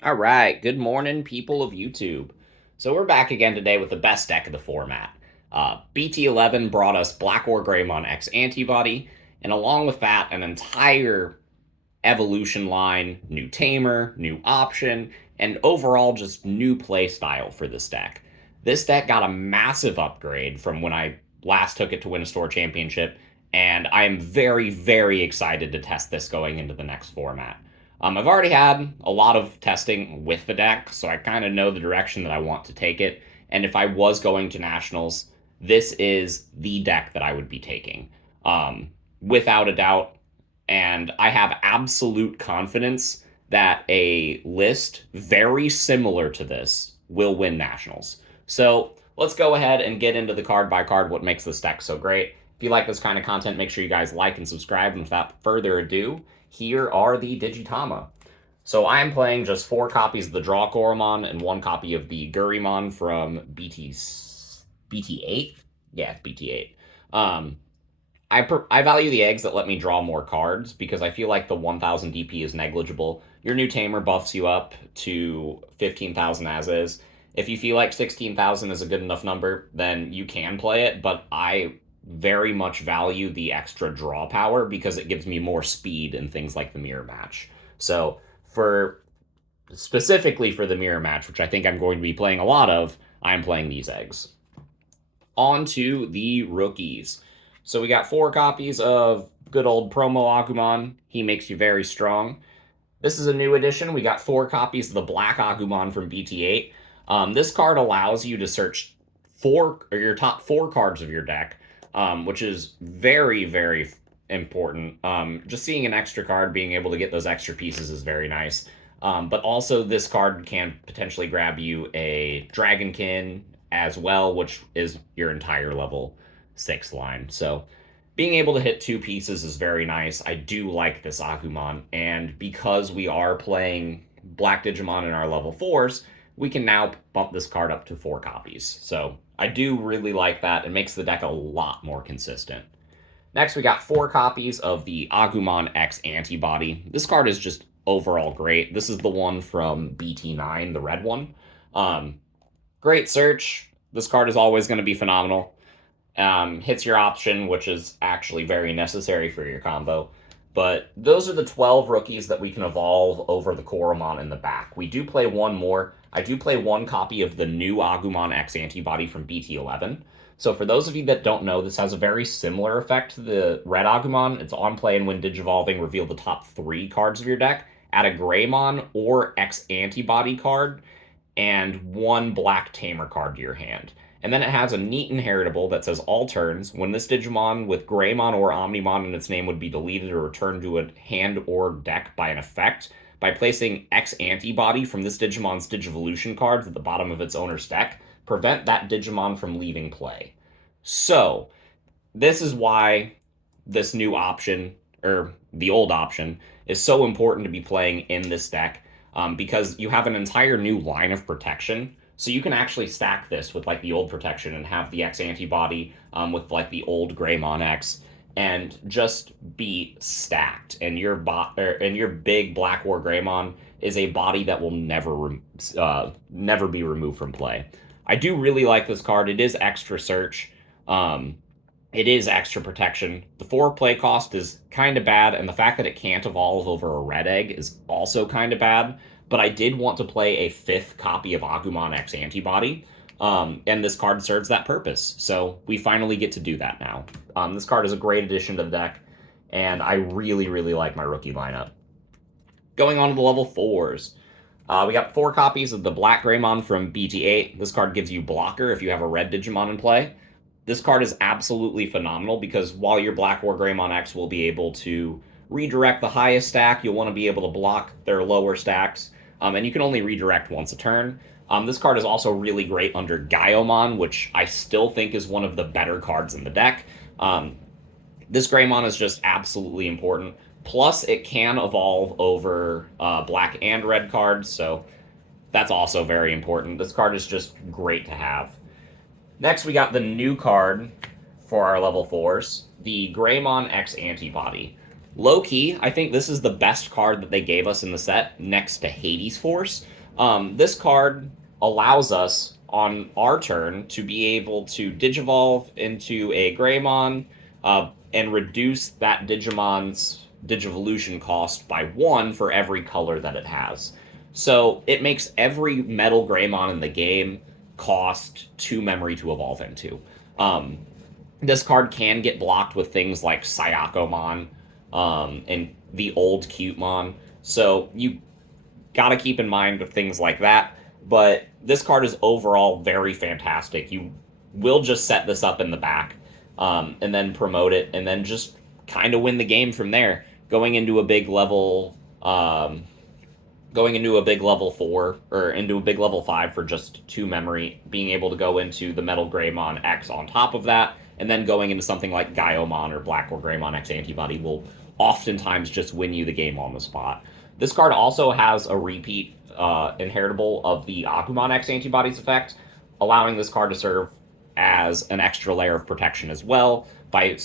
All right, good morning, people of YouTube. So we're back again today with the best deck of the format. BT11 brought us Blackwargreymon X Antibody, and along with that, an entire evolution line, new Tamer, new option, and overall just new play style for this deck. This deck got a massive upgrade from when I last took it to win a store championship, and I am very, very excited to test this going into the next format. I've already had a lot of testing with the deck, so I kind of know the direction that I want to take it. And if I was going to nationals, this is the deck that I would be taking, without a doubt. And I have absolute confidence that a list very similar to this will win nationals. So let's go ahead and get into the card by card what makes this deck so great. If you like this kind of content, make sure you guys like and subscribe. And without further ado, here are the Digitama. So I am playing just 4 copies of the Drawcoromon and 1 copy of the Gurrymon from BT8. Yeah, BT8. I value the eggs that let me draw more cards because I feel like the 1000 DP is negligible. Your new Tamer buffs you up to 15,000 as is. If you feel like 16,000 is a good enough number, then you can play it, but I very much value the extra draw power because it gives me more speed and things like the mirror match. So, for specifically for the mirror match, which I think I'm going to be playing a lot of, I'm playing these eggs. On to the rookies. So we got 4 copies of good old Promo Agumon. He makes you very strong. This is a new edition. We got 4 copies of the Black Agumon from BT8. This card allows you to search your top 4 cards of your deck, which is very, very important. Just seeing an extra card, being able to get those extra pieces is very nice. But also, this card can potentially grab you a Dragonkin as well, which is your entire level 6 line. So being able to hit 2 pieces is very nice. I do like this Agumon, and because we are playing Black Digimon in our level 4s, we can now bump this card up to 4 copies. So I do really like that. It makes the deck a lot more consistent. Next, we got 4 copies of the Agumon X Antibody. This card is just overall great. This is the one from BT9, the red one. Great search. This card is always going to be phenomenal. Hits your option, which is actually very necessary for your combo. But those are the 12 rookies that we can evolve over the Koromon in the back. We do play one more. I do play 1 copy of the new Agumon X Antibody from BT11. So for those of you that don't know, this has a very similar effect to the red Agumon. It's on play, and when Digivolving, reveal the top 3 cards of your deck. Add a Greymon or X Antibody card and 1 black Tamer card to your hand. And then it has a neat inheritable that says all turns, when this Digimon with Greymon or Omnimon in its name would be deleted or returned to a hand or deck by an effect, by placing X Antibody from this Digimon's Digivolution cards at the bottom of its owner's deck, prevent that Digimon from leaving play. So, this is why this new option, or the old option, is so important to be playing in this deck, because you have an entire new line of protection. So you can actually stack this with like the old protection and have the X Antibody with like the old Greymon X, and just be stacked. And your big Blackwargreymon is a body that will never be removed from play. I do really like this card. It is extra search. It is extra protection. The 4 play cost is kind of bad, and the fact that it can't evolve over a red egg is also kind of bad. But I did want to play a 5th copy of Agumon X Antibody, and this card serves that purpose. So we finally get to do that now. This card is a great addition to the deck, and I really, really like my rookie lineup. Going on to the level 4s. We got 4 copies of the Black Greymon from BT8. This card gives you blocker if you have a red Digimon in play. This card is absolutely phenomenal because while your Blackwargreymon X will be able to redirect the highest stack, you'll want to be able to block their lower stacks, and you can only redirect once a turn. This card is also really great under Gaiomon, which I still think is one of the better cards in the deck. This Greymon is just absolutely important. Plus, it can evolve over black and red cards, so that's also very important. This card is just great to have. Next, we got the new card for our level 4s, the Greymon X Antibody. Low-key, I think this is the best card that they gave us in the set next to Hades Force. This card allows us, on our turn, to be able to Digivolve into a Greymon and reduce that Digimon's Digivolution cost by 1 for every color that it has. So it makes every Metal Greymon in the game cost 2 memory to evolve into. This card can get blocked with things like Syakomon and the old Cutemon. So you got to keep in mind things like that. But this card is overall very fantastic. You will just set this up in the back and then promote it and then just kind of win the game from there. Going into a big level. Going into a big level 4 or into a big level 5 for just 2 memory, being able to go into the Metal Greymon X on top of that, and then going into something like Gaiomon or Blackwargreymon X Antibody will oftentimes just win you the game on the spot. This card also has a repeat inheritable of the Agumon X Antibody's effect, allowing this card to serve as an extra layer of protection as well by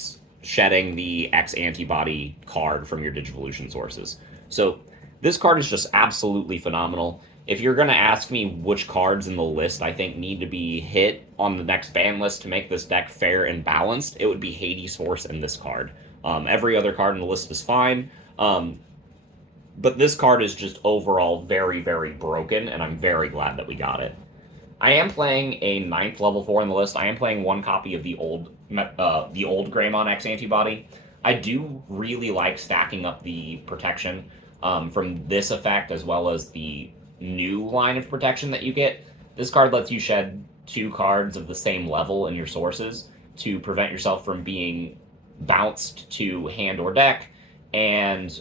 shedding the X Antibody card from your Digivolution sources. So this card is just absolutely phenomenal. If you're going to ask me which cards in the list I think need to be hit on the next ban list to make this deck fair and balanced, it would be Hades Force and this card. Every other card in the list is fine, but this card is just overall very, very broken, and I'm very glad that we got it. I am playing a 9th level 4 in the list. I am playing 1 copy of the old Greymon X Antibody. I do really like stacking up the protection from this effect as well as the new line of protection that you get. This card lets you shed 2 cards of the same level in your sources to prevent yourself from being bounced to hand or deck and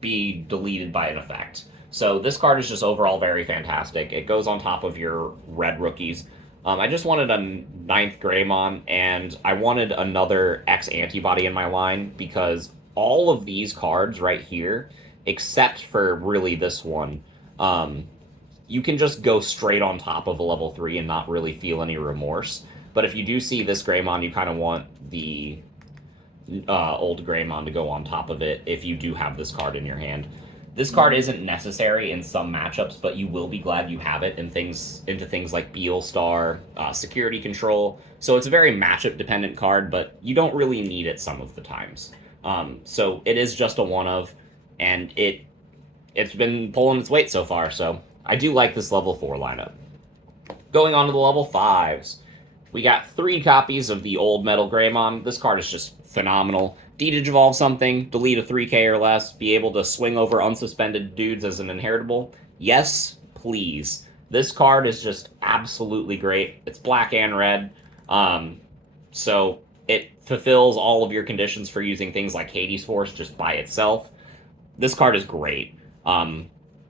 be deleted by an effect. So this card is just overall very fantastic. It goes on top of your red rookies. I just wanted a 9th Greymon, and I wanted another X Antibody in my line because all of these cards right here, except for really this one, you can just go straight on top of a level 3 and not really feel any remorse. But if you do see this Greymon, you kind of want the old Greymon to go on top of it if you do have this card in your hand. This card isn't necessary in some matchups, but you will be glad you have it in into things like Beelstar, Security Control. So it's a very matchup dependent card, but you don't really need it some of the times. So it is just a one of, and it's been pulling its weight so far. So I do like this level 4 lineup. Going on to the level 5s, we got 3 copies of the old Metal Greymon. This card is just phenomenal. De-Digivolve something, delete a 3k or less, be able to swing over unsuspended dudes as an inheritable. Yes, please. This card is just absolutely great. It's black and red, so it fulfills all of your conditions for using things like Hades Force just by itself. This card is great. And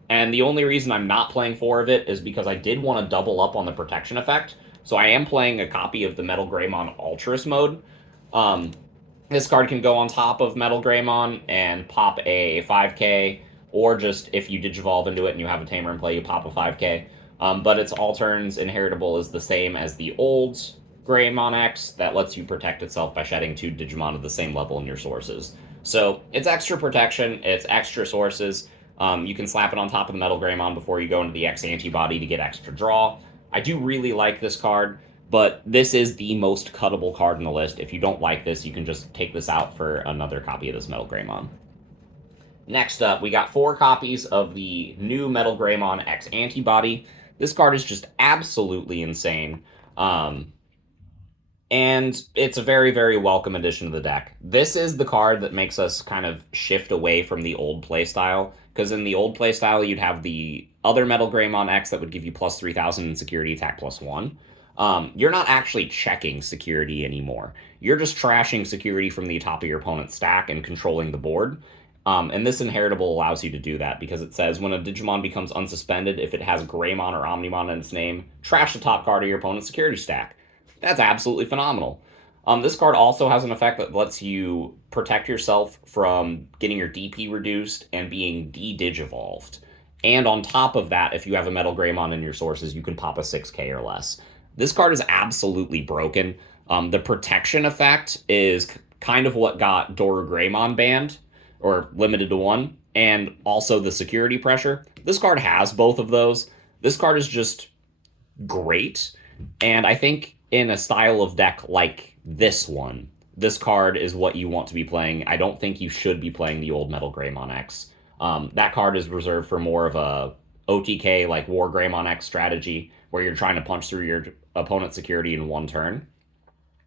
the only reason I'm not playing 4 of it is because I did want to double up on the protection effect. So I am playing a copy of the Metal Greymon Ultras mode. This card can go on top of Metal Greymon and pop a 5k, or just if you Digivolve into it and you have a Tamer in play, you pop a 5k. But its all turns inheritable is the same as the old Greymon X that lets you protect itself by shedding 2 Digimon of the same level in your sources. So it's extra protection, it's extra sources. You can slap it on top of the Metal Greymon before you go into the X Antibody to get extra draw. I do really like this card, but this is the most cuttable card in the list. If you don't like this, you can just take this out for another copy of this Metal Greymon. Next up, we got 4 copies of the new Metal Greymon X Antibody. This card is just absolutely insane. And it's a very, very welcome addition to the deck. This is the card that makes us kind of shift away from the old playstyle, because in the old playstyle, you'd have the other Metal Greymon X that would give you plus 3,000 in security attack plus 1. You're not actually checking security anymore. You're just trashing security from the top of your opponent's stack and controlling the board. And this inheritable allows you to do that because it says when a Digimon becomes unsuspended, if it has Greymon or Omnimon in its name, trash the top card of your opponent's security stack. That's absolutely phenomenal. This card also has an effect that lets you protect yourself from getting your DP reduced and being de-Digivolved. And on top of that, if you have a Metal Greymon in your sources, you can pop a 6k or less. This card is absolutely broken. The protection effect is kind of what got Greymon banned, or limited to one, and also the security pressure. This card has both of those. This card is just great, and I think in a style of deck like this one, this card is what you want to be playing. I don't think you should be playing the old Metal Greymon X. That card is reserved for more of a OTK, like War Greymon X strategy, where you're trying to punch through your opponent's security in one turn.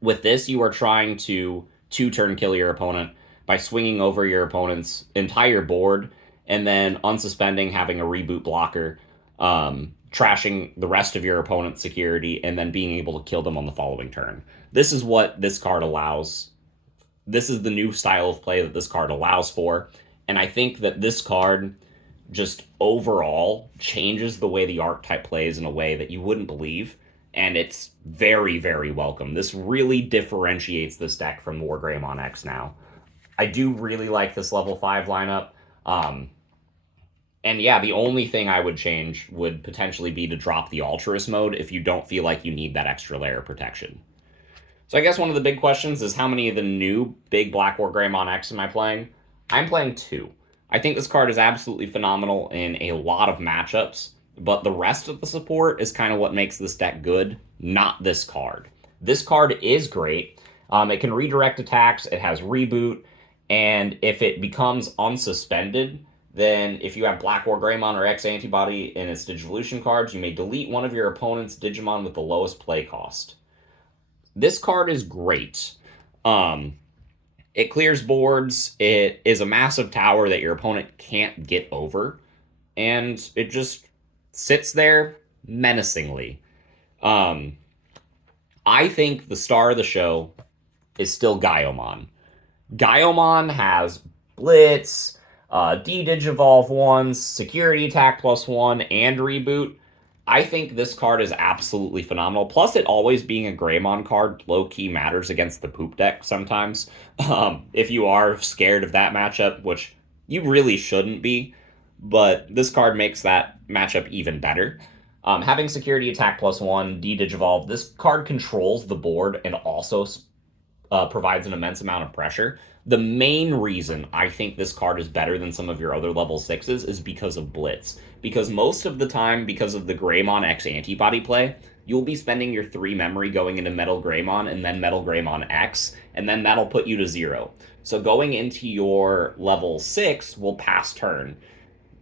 With this, you are trying to two-turn kill your opponent by swinging over your opponent's entire board and then unsuspending, having a reboot blocker, trashing the rest of your opponent's security, and then being able to kill them on the following turn. This is what this card allows. This is the new style of play that this card allows for. And I think that this card just overall changes the way the archetype plays in a way that you wouldn't believe. And it's very, very welcome. This really differentiates this deck from War Greymon X now. I do really like this level 5 lineup. And yeah, the only thing I would change would potentially be to drop the Altruist mode if you don't feel like you need that extra layer of protection. So I guess one of the big questions is how many of the new big Blackwargreymon X am I playing? I'm playing 2. I think this card is absolutely phenomenal in a lot of matchups, but the rest of the support is kind of what makes this deck good, not this card. This card is great. It can redirect attacks, it has reboot, and if it becomes unsuspended, then if you have Blackwargreymon or X Antibody in its Digivolution cards, you may delete one of your opponent's Digimon with the lowest play cost. This card is great. It clears boards, it is a massive tower that your opponent can't get over, and it just sits there menacingly. I think the star of the show is still Gaiomon. Gaiomon has Blitz, D-Digivolve 1, Security Attack +1, and Reboot. I think this card is absolutely phenomenal. Plus, it always being a Greymon card low-key matters against the poop deck sometimes. If you are scared of that matchup, which you really shouldn't be, but this card makes that matchup even better. Having Security Attack +1, D-Digivolve, this card controls the board and also provides an immense amount of pressure. The main reason I think this card is better than some of your other level 6s is because of Blitz. Because most of the time, because of the Greymon X antibody play, you'll be spending your 3 memory going into Metal Greymon and then Metal Greymon X, and then that'll put you to 0. So going into your level 6 will pass turn.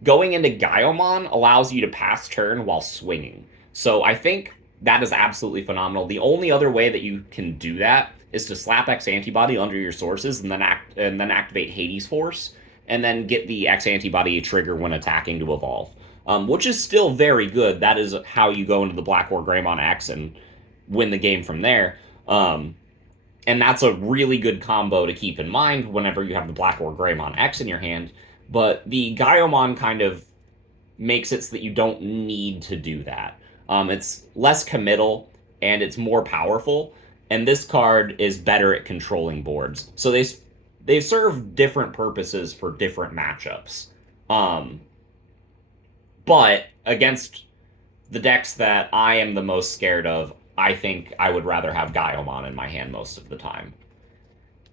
Going into Gaiomon allows you to pass turn while swinging. So I think that is absolutely phenomenal. The only other way that you can do that is to slap X Antibody under your sources and then activate Hades Force, and then get the X Antibody trigger when attacking to evolve, which is still very good. That is how you go into the Blackwargreymon X and win the game from there. And that's a really good combo to keep in mind whenever you have the Blackwargreymon X in your hand. But the Gaiomon kind of makes it so that you don't need to do that. It's less committal, and it's more powerful, and this card is better at controlling boards. So they serve different purposes for different matchups. But against the decks that I am the most scared of, I think I would rather have Gaiomon in my hand most of the time.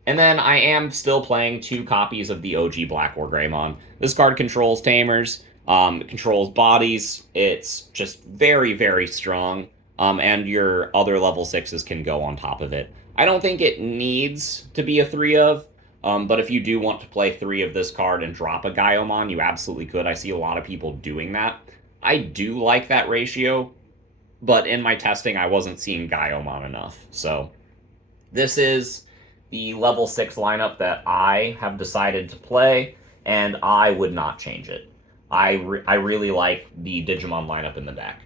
And then I am still playing 2 copies of the OG Blackwargreymon. This card controls Tamers, it controls bodies, it's just very, very strong, and your other level 6s can go on top of it. I don't think it needs to be a 3 of, but if you do want to play 3 of this card and drop a Gaiomon, you absolutely could. I see a lot of people doing that. I do like that ratio, but in my testing, I wasn't seeing Gaiomon enough. So this is the level 6 lineup that I have decided to play, and I would not change it. I really like the Digimon lineup in the deck.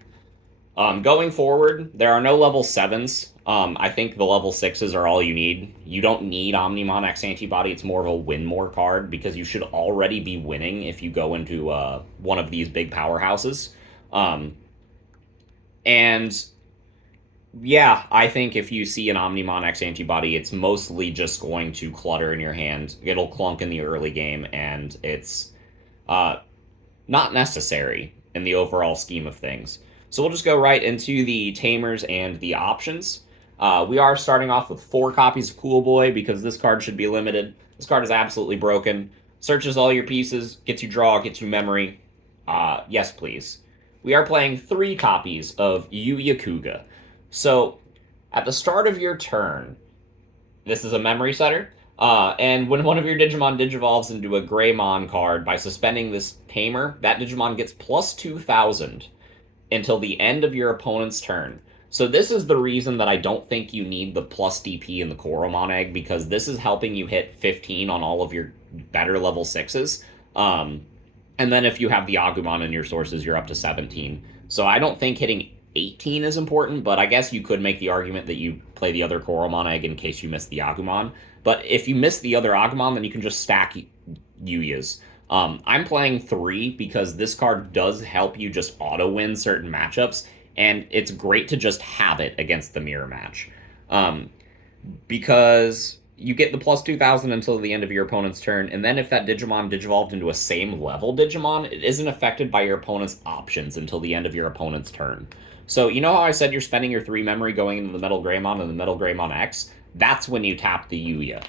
Going forward, there are no level 7s. I think the level 6s are all you need. You don't need Omnimon X Antibody. It's more of a win more card, because you should already be winning if you go into one of these big powerhouses. And yeah, I think if you see an Omnimon X Antibody, it's mostly just going to clutter in your hand. It'll clunk in the early game, and it's not necessary in the overall scheme of things. So we'll just go right into the Tamers and the options. We are starting off with 4 copies of Cool Boy because this card should be limited. This card is absolutely broken. Searches all your pieces, gets you draw, gets you memory. Yes, please. We are playing 3 copies of Yuya Kuga. So, at the start of your turn, this is a memory setter. And when one of your Digimon digivolves into a Greymon card by suspending this Tamer, that Digimon gets plus 2,000 until the end of your opponent's turn. So this is the reason that I don't think you need the plus DP in the Koromon egg, because this is helping you hit 15 on all of your better level 6s. And then if you have the Agumon in your sources, you're up to 17. So I don't think hitting 18 is important, but I guess you could make the argument that you play the other Koromon egg in case you miss the Agumon. But if you miss the other Agumon, then you can just stack Yuyas. I'm playing 3 because this card does help you just auto-win certain matchups, and it's great to just have it against the mirror match. Because you get the plus 2,000 until the end of your opponent's turn, and then if that Digimon digivolved into a same level Digimon, it isn't affected by your opponent's options until the end of your opponent's turn. So you know how I said you're spending your 3 memory going into the Metal Greymon and the Metal Greymon X? That's when you tap the Yuya.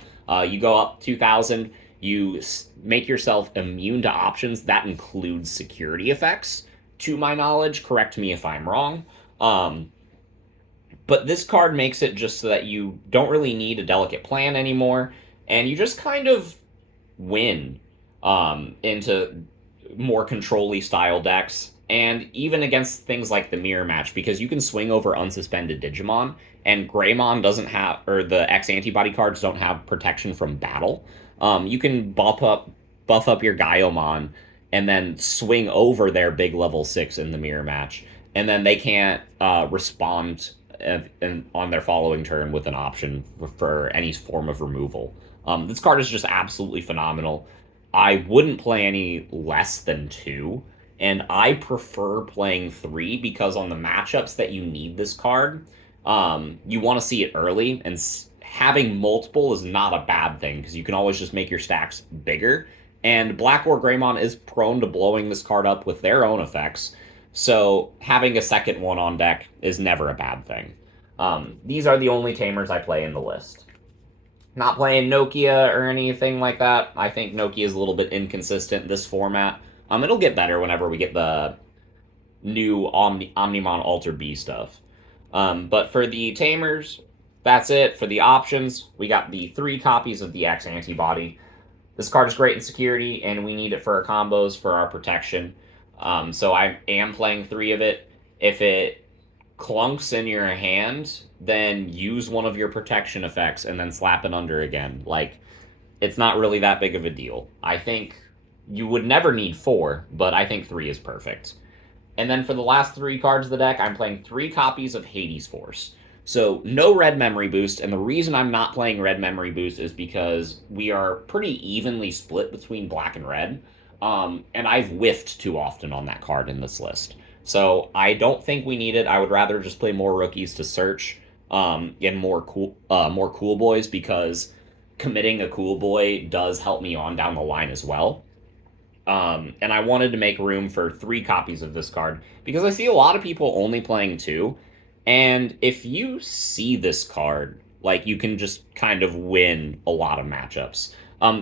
You go up 2,000, you make yourself immune to options. That includes security effects, to my knowledge. Correct me if I'm wrong. But this card makes it just so that you don't really need a delicate plan anymore, and you just kind of win into more control-y style decks, and even against things like the mirror match, because you can swing over unsuspended Digimon, and Greymon doesn't have, or the X antibody cards don't have protection from battle. You can buff up your Gaiomon, and then swing over their big level 6 in the mirror match, and then they can't respond on their following turn with an option for any form of removal. This card is just absolutely phenomenal. I wouldn't play any less than 2, and I prefer playing 3 because on the matchups that you need this card, you want to see it early, and having multiple is not a bad thing because you can always just make your stacks bigger. And Blackwargreymon is prone to blowing this card up with their own effects, so having a second one on deck is never a bad thing. These are the only Tamers I play in the list. Not playing Nokia or anything like that. I think Nokia is a little bit inconsistent in this format. It'll get better whenever we get the new Omnimon Alter B stuff. But for the Tamers, that's it. For the options, we got the 3 copies of the X antibody. This card is great in security, and we need it for our combos, for our protection. So I am playing 3 of it. If it clunks in your hand, then use one of your protection effects and then slap it under again. Like, it's not really that big of a deal. I think you would never need 4, but I think 3 is perfect. And then for the last 3 cards of the deck, I'm playing 3 copies of Hades Force. So no red memory boost, and the reason I'm not playing red memory boost is because we are pretty evenly split between black and red, and I've whiffed too often on that card in this list. So I don't think we need it. I would rather just play more rookies to search, and more cool boys, because committing a cool boy does help me on down the line as well. And I wanted to make room for 3 copies of this card because I see a lot of people only playing 2. And if you see this card, like, you can just kind of win a lot of matchups.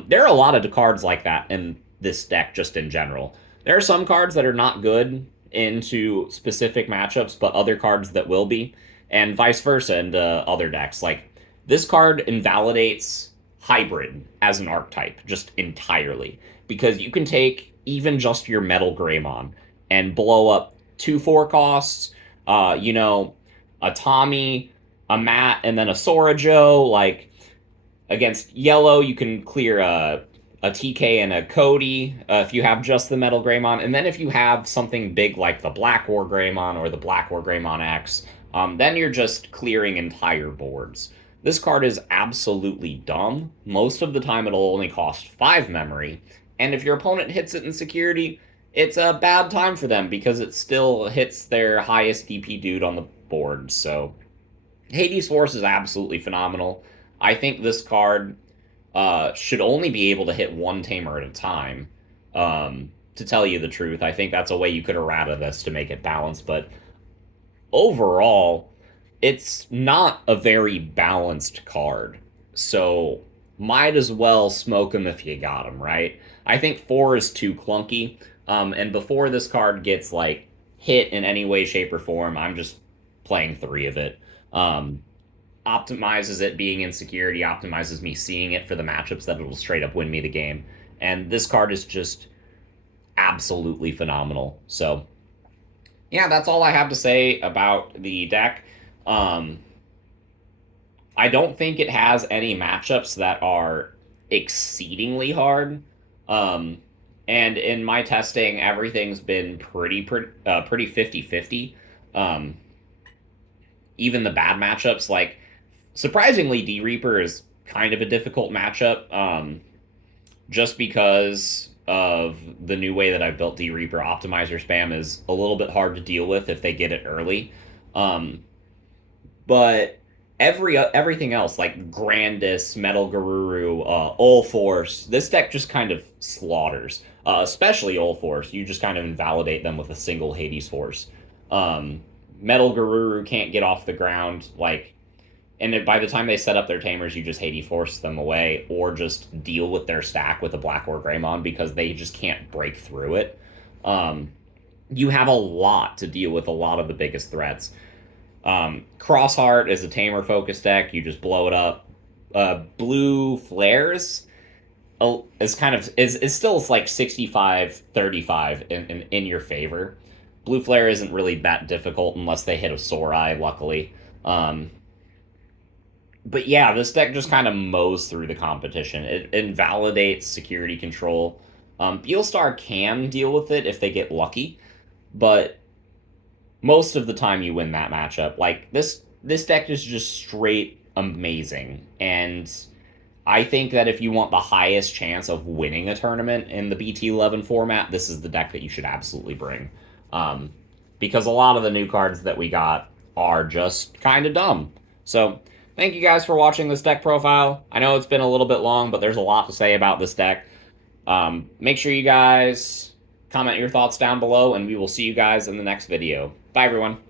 There are a lot of cards like that in this deck just in general. There are some cards that are not good into specific matchups, but other cards that will be, and vice versa into other decks. Like, this card invalidates hybrid as an archetype just entirely, because you can take even just your Metal Greymon and blow up 2/4 costs, a Tommy, a Matt, and then a Sorajo. Like, against yellow, you can clear a TK and a Cody if you have just the Metal Greymon. And then if you have something big like the Blackwargreymon or the Blackwargreymon X, then you're just clearing entire boards. This card is absolutely dumb. Most of the time it'll only cost 5 memory, and if your opponent hits it in security, it's a bad time for them because it still hits their highest DP dude on the board. So Hades Force is absolutely phenomenal. I think this card should only be able to hit 1 Tamer at a time. To tell you the truth, I think that's a way you could errata this to make it balanced. But overall, it's not a very balanced card. So might as well smoke him if you got him, right? I think 4 is too clunky. And before this card gets like hit in any way, shape, or form, I'm just playing 3 of it. Um, Optimizes it being in security, optimizes me seeing it for the matchups that it'll straight up win me the game. And this card is just absolutely phenomenal. So yeah, that's all I have to say about the deck. Um, I don't think it has any matchups that are exceedingly hard. Um, and in my testing, everything's been pretty 50-50. Um, even the bad matchups, like surprisingly, D Reaper is kind of a difficult matchup. Just because of the new way that I've built D Reaper, optimizer spam is a little bit hard to deal with if they get it early. But everything else like Grandis, Metal Garuru, Ol Force, this deck just kind of slaughters. Especially Ol Force, you just kind of invalidate them with a single Hades Force. Um, Metal Garuru can't get off the ground like and by the time they set up their tamers, you just Hades force them away, or just deal with their stack with a Blackwargreymon because they just can't break through it. Um, you have a lot to deal with a lot of the biggest threats. Crossheart is a tamer focus deck. You just blow it up. Blue flares is kind of is still like 65-35 in your favor. Blue flare isn't really that difficult unless they hit a Sorai, luckily. But yeah, this deck just kind of mows through the competition. It invalidates security control. Beelstar can deal with it if they get lucky, but most of the time you win that matchup. Like this deck is just straight amazing, and I think that if you want the highest chance of winning a tournament in the BT11 format, this is the deck that you should absolutely bring. Um, because a lot of the new cards that we got are just kind of dumb. So, thank you guys for watching this deck profile. I know it's been a little bit long, but there's a lot to say about this deck. Make sure you guys comment your thoughts down below, and we will see you guys in the next video. Bye, everyone.